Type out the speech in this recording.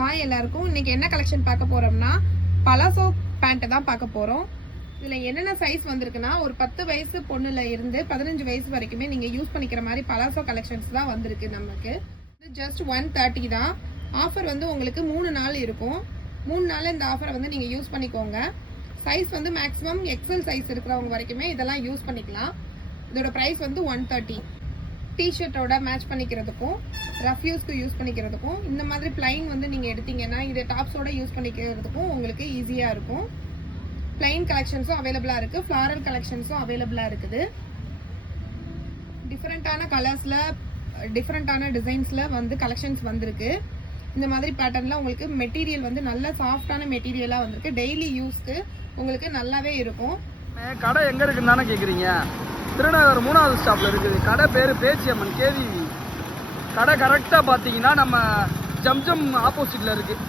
Hi எல்லாருக்கும். இன்னைக்கு என்ன கலெக்ஷன் பார்க்க போறோம்னா பலாசோ பேண்ட் தான் பார்க்க போறோம். இதுல என்னென்ன சைஸ் வந்திருக்குன்னா ஒரு 10 வயசு பொண்ணுல இருந்து 15 வயசு வரைக்குமே நீங்க யூஸ் பண்ணிக்கிற மாதிரி பலாசோ கலெக்ஷன்ஸ் தான் வந்திருக்கு. நமக்கு இது ஜஸ்ட் 130 தான். ஆஃபர் வந்து உங்களுக்கு 3 நாள் இருக்கும். 3 நாள் இந்த ஆஃபரை வந்து நீங்க யூஸ் பண்ணிக்கோங்க. சைஸ் வந்து மேக்ஸிமம் எக்ஸல் சைஸ் இருக்கிறவங்க வரைக்குமே இதெல்லாம் யூஸ் பண்ணிக்கலாம். இதோட ப்ரைஸ் வந்து 130. டிஷர்ட்டோட மேட்ச் பண்ணிக்கிறதுக்கும் ரஃப் யூஸ்க்கு யூஸ் பண்ணிக்கிறதுக்கும் இந்த மாதிரி பிளைன் வந்து நீங்கள் எடுத்தீங்கன்னா இதை டாப்ஸோட யூஸ் பண்ணிக்கிறதுக்கும் உங்களுக்கு ஈஸியாக இருக்கும். பிளைன் கலெக்ஷன்ஸும் அவைலபிளாக இருக்குது, ஃப்ளாரல் கலெக்ஷன்ஸும் அவைலபிளாக இருக்குது. டிஃப்ரெண்ட்டான கலர்ஸில் டிஃப்ரெண்ட்டான டிசைன்ஸில் வந்து கலெக்ஷன்ஸ் வந்திருக்கு. இந்த மாதிரி பேட்டர்னில் உங்களுக்கு மெட்டீரியல் வந்து நல்ல சாஃப்டான மெட்டீரியலாக வந்திருக்கு. டெய்லி யூஸ்க்கு உங்களுக்கு நல்லாவே இருக்கும். கடை எங்கே இருக்குன்னு தானே கேட்குறீங்க? திருநகர் 3வது ஸ்டாப்பில் இருக்குது. கடை பேர் பேச்சியம்மன் கேவி. கடை கரெக்டாக பார்த்தீங்கன்னா நம்ம ஜம்ஜம் ஆப்போசிட்டில் இருக்குது.